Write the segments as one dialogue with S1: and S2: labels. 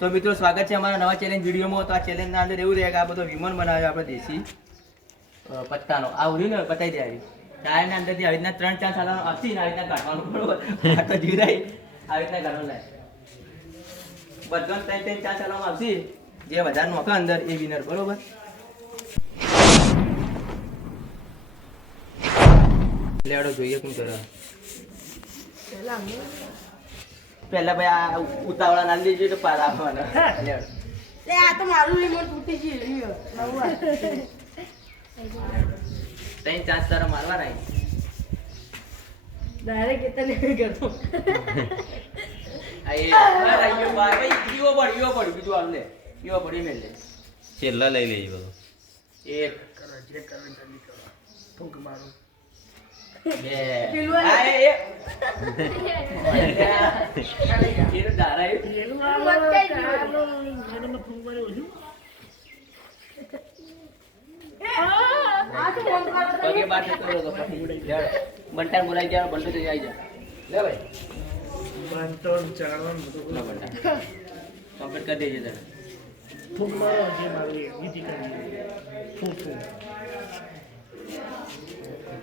S1: તો મિત્રો, સ્વાગત છે અમારા નવા ચેલેન્જ વિડીયોમાં. તો આ ચેલેન્જના અંદર એવું રહે કે આ બધો વિમાન બનાવ્યો આપણે દેશી પત્તાનો. આ ઉડી ને પતાવી દે આવી. ટાયરના અંદરથી આવી રીતના ત્રણ ચાર સાલાનો આપશી ને આવી રીતના કાઢવાનું પડો. આ તો જીરાય આવી રીતના કાઢવાનું લાય. બધા ત્રણ ત્રણ ચાર સાલામાં આપશી જે વધારે નોખા અંદર, એ વિનર બરોબર? લેડો જોઈએ કોણ કરે? પહેલા ભાઈ આ ઉતાવળા ના લેજો તો પાર આવવાના.
S2: લે આ તો મારું રિમોટ તૂટી ગયું તઈ નવું
S1: ત્રણ ચાર તારા મારવાના
S2: ડાયરેક્ટ તને કરતો.
S1: આ એ આ ઈયો બાર ભાઈ ઈયો પડ ઈયો પડ બીજું આમ લે. ઈયો પડી મેલ લે.
S3: છેલ્લા લઈ લેજો. બધો
S1: એક
S2: પેલું
S1: એનું ધારા એ.
S2: બોલાઈ ગયા બંટો કરો આવી
S1: જાય બાર જતો રહ્યો? તો પછી. બંટા બંટાને બોલાવી ગયા બંટુ તો આવી જા. લે ભાઈ. લો બંટા કમ્પ્લીટ કરી ફૂંક તને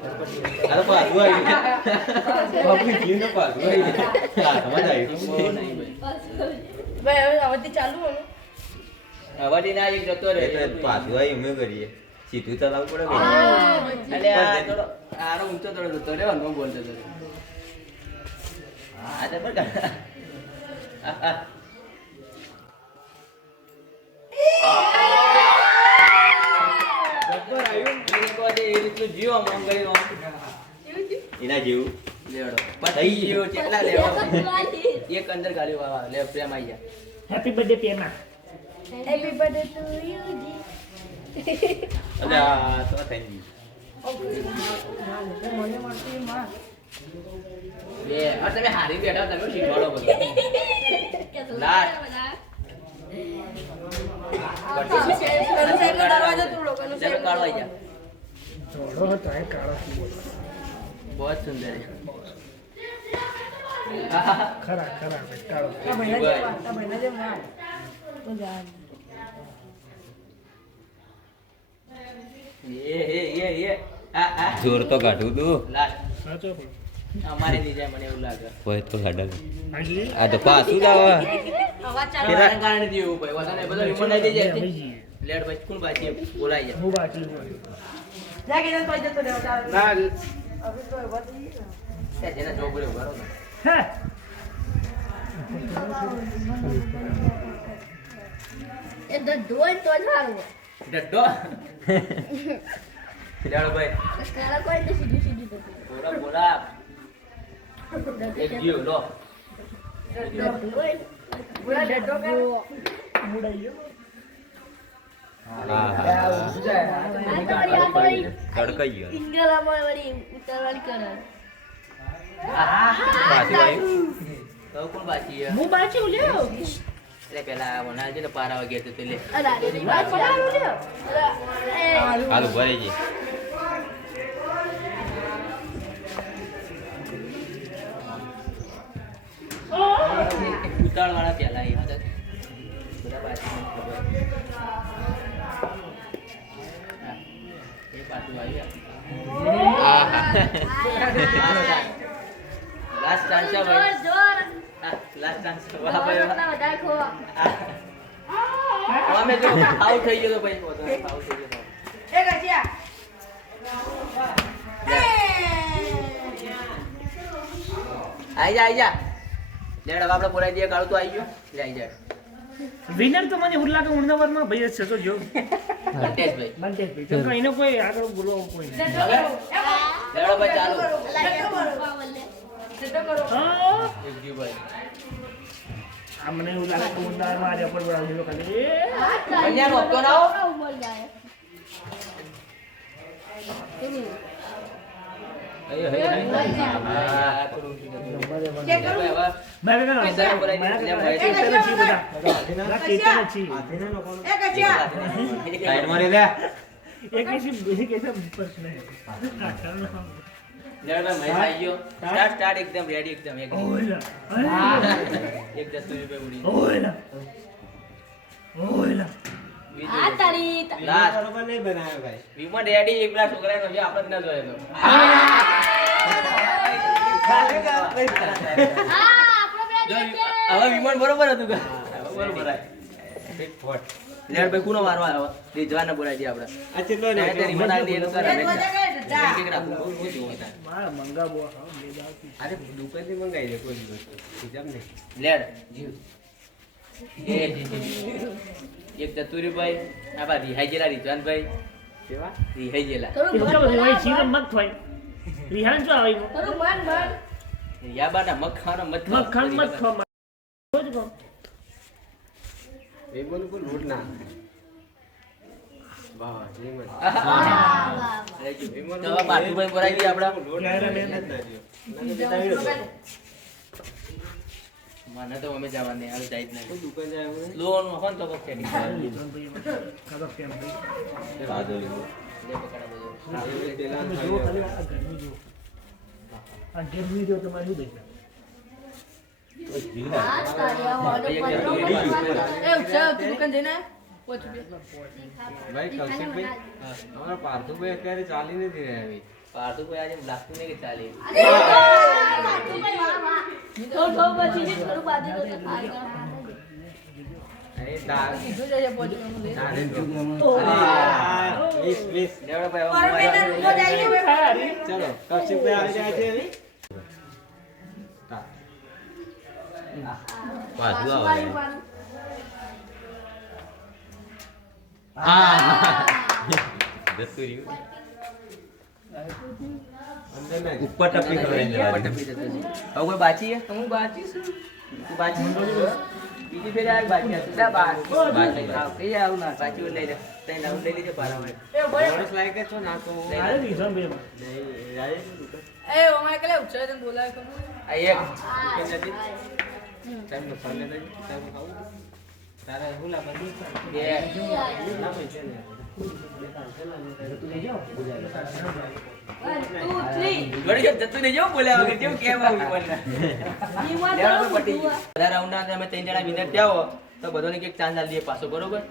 S3: અરે પાછું આવી બાપુ જીવ ને પાછું આવી હાથમાં જ
S1: બહુ
S3: આવ્યું
S1: નહીં ભાઈ
S2: હવે આવતી ચાલુ
S1: હવાથી ના એક જતો રહે
S3: પાછું આવી અમે કરીએ સીધું ચલાવવું પડે
S1: એટલે આ થોડો આરો ઊંચો થોડો જતો ને હું બોલતો હતો હા તો બરાબર હા, હા. જબ્બર આવ્યું એ રીતનું જીવો આમ.
S3: એના જેવું.
S1: લેડો થઈ ગયો. કેટલા લેવા એક અંદર ગાડી વાવા લે પ્રેમ આઈ જા
S4: happy birthday Prema.
S2: Happy birthday to you જી
S3: અલા તો થઈ ગયું
S2: મને મળતી માં
S1: બે. આ તમે હારી બેઠા તમે શીખવાડો બધું. લાસ્ટ
S2: દરવાજો તોડો કનું
S1: ચાલો
S2: સાહેબ
S1: જા.
S4: ધોળો હતો કાળો થયો.
S1: બહુ જ સુંદર है
S4: ખરા ખરા ભાઈ કાળો
S2: આ ભાઈના જેવા આ ભાઈના જેવા તો જા
S1: ये ये ये ये આ આ
S3: જોર તો કાઢું તું
S1: લાસ્ટ
S4: સાચો પણ
S1: અમારી ની જાય મને એવું લાગે
S3: હોય તો કાઢે
S4: હાજી
S3: આ તો પાછું જ આવે
S2: અવાજ ચાલુ
S1: કેના કારણે થયું ભાઈ વાસાને બધો રિમોટ લઈ દેજે
S4: અમે જઈએ.
S1: લેટ ભાઈ કોણ બાકી બોલાઈ જા
S4: હું બાકી હોય.
S2: જા કે તો જતો રહેવા ચાલ
S4: ના
S2: ડડો હોય તો જ સારું
S1: ડડો લેડ ભાઈ.
S2: કાળા કોઈ તો સીધું સીધું
S1: બોલા બોલા એક જીવ લો.
S2: બોલા ડડો કર
S4: મુડાઈ ગયો.
S3: હા હા. તડકાઈ ગયો
S2: ઇંગલામાં વળી ઉતારવાની કરે
S3: પાછું આવ્યું
S1: તો કોણ બાકી છે
S2: હું બાચી લ્યો
S1: એટલે પેલા વનાલ છે ને પારા વાગે તો તે લે
S3: હાલ
S1: વાળા પેલા લાસ્ટ ચાન્સ છે ભાઈ. Last chance. અમે જો આઉટ થઈ ગયો તો ભાઈ આઉટ થઈ ગયો
S2: એ ગજિયા.
S1: આઈ જા આઈ જા. લેડ હવે આપણે બોલાવી દઈએ કાળું તો આવી ગયો. લે આઈ જા.
S4: વિનર તો મને ઉર્લા કે ઉણવરમાં ભાઈ છે તો જો.
S1: કંટેશ ભાઈ
S4: બંને ભાઈ કેમ એનો કોઈ આગળ બોલવા કોઈ નહીં.
S1: હવે? લેડો ભાઈ ચાલુ
S4: હા
S1: એકજી ભાઈ
S4: આ મને એવું લાગે કે ઉંદર મારે પર બોલાવી લો ખાલી
S1: અહીંયા રોકતો ના હો હે હે હે હા થોડું
S2: ચેક કરું
S1: હવે
S4: મેં કહ્યું
S1: કેસર બોલાવી
S4: મેં
S1: દીધું,
S4: કહ્યું,
S1: લે
S4: કેસર છે બધા ના કેસર છે
S1: એકદમ રેડી એકદમ એક રૂપિયા
S4: ઓલા
S3: નહીં બનાવ્યો ભાઈ.
S1: વિમન રેડી એકલા છોકરાનો જે આપણે ન જોયો હવે વિમન બરોબર હતું કે? બરોબર આ.
S3: એક ફોટ
S1: લેડ ભાઈ કોનો વારો બોલાવી દઈએ આપણે.
S3: આ ને
S1: કરે
S2: ને.
S4: મારા બે
S3: મંગાવી દે કોઈ દિવસ બીજામ નહીં.
S1: લેડ જીવ. એક ચતુરીભાઈ આ બા રિહાઈ ગયેલા રિજવાનભાઈ.
S3: કેવા?
S1: રિહાઈ ગયેલા.
S2: થોડું
S4: મત થાય. રિહાન જો આવી?
S2: થોડું મન મન.
S1: યાબાના મખાનો મત
S4: મખાન મત ખાઓ. રોજ ગમ
S3: એ બોલ કો લોટ ના વાહ
S1: તો મને અમે જવાની આવી જાય જ નહીં.
S3: દુકાન જાય
S1: લોન હોય ને તો
S4: કેમ ભાઈ.
S1: લે પકડા બધું.
S3: એ પેલા
S4: તમે જુઓ ખાલી આ ઘરનું જુઓ. આ ઘરનું જુઓ તમારે શું દેખાય?
S2: એ ઉઠો, તું દુકાન જઈને આવ. પોચ રૂપિયા.
S3: ભાઈ કૌશિકભાઈ અમારા પાર્થુભાઈ અત્યારે ચાલી નથી રહ્યા હવે.
S1: પાર્થુભાઈ આજે લાગતું નહીં કે ચાલે
S2: થોડું થોડું બચી છે, થોડું બાજુ
S3: ના જ.
S1: ઉપર ટપી જતો છે. હવે કોઈ બાચી છે હું બાચી છું તું બીજી ફેરે આ બાચી હતી જા બાચી બાચી આવ આવું ના બાચી લઈ લે. તઈ નામ લઈ લેજે પારામાં
S2: ભાઈ,
S3: લાયક જ છો ના તો
S4: મારે રીઝન એમાં.
S3: નહીં.
S2: એ કલે તને?
S1: આ એક.
S3: ખાવું? તારે?
S1: બે.
S3: ના પૈસા
S2: તો
S1: બધાને એક ચાન્સ આલી પાછો બરોબર?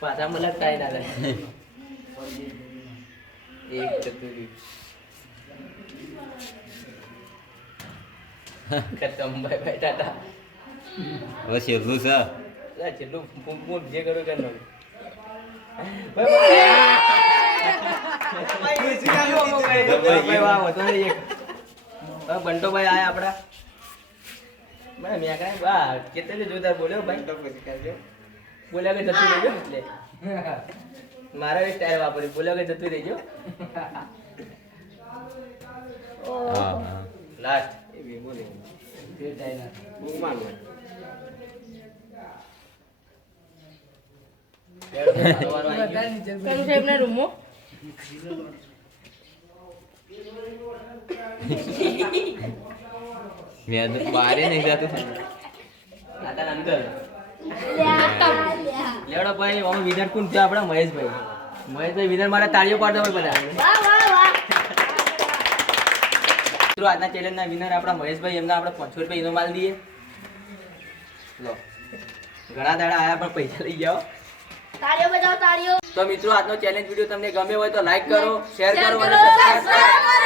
S1: પાછા મને ટાઈ ના થાય. એક ચતુરી. ખતમ બાય બાય ટાટા.
S5: હવે છેલ્લું છે.
S1: લા છેલ્લું ફૂંક ફૂંક જે કરું કે નો બંટોભાઈ આયા આપડા. ભાઈ મેં કાંઈ બા કેટલે જોરદાર બોલ્યો ભાઈ. બોલ્યા કે જતું રહેજો. એટલે મારા સ્ટાઈલ વાપરી બોલ્યા કે જતું રહેજો. લાસ્ટ
S3: એ બોલે નહીં. ટાઈમ માનવું.
S2: કનુ
S1: મહેશભાઈ. મહેશભાઈ વિનર મારા તાળીઓ પાડતા હોય બધા. મિત્રો, આજના ચેલેન્જના વિનર આપણા મહેશભાઈ, એમના આપણે પાંચસો રૂપિયા ઇનામ આલી દઈએ. લો. ઘણા દાડા આયા પણ પૈસા લઈ જાઓ.
S2: તાળીઓ બજાવો તાળીઓ.
S1: તો મિત્રો આજનો ચેલેન્જ વીડિયો તમને ગમ્યો હોય તો લાઈક કરો શેર કરો અને
S2: સબસ્ક્રાઇબ કરો.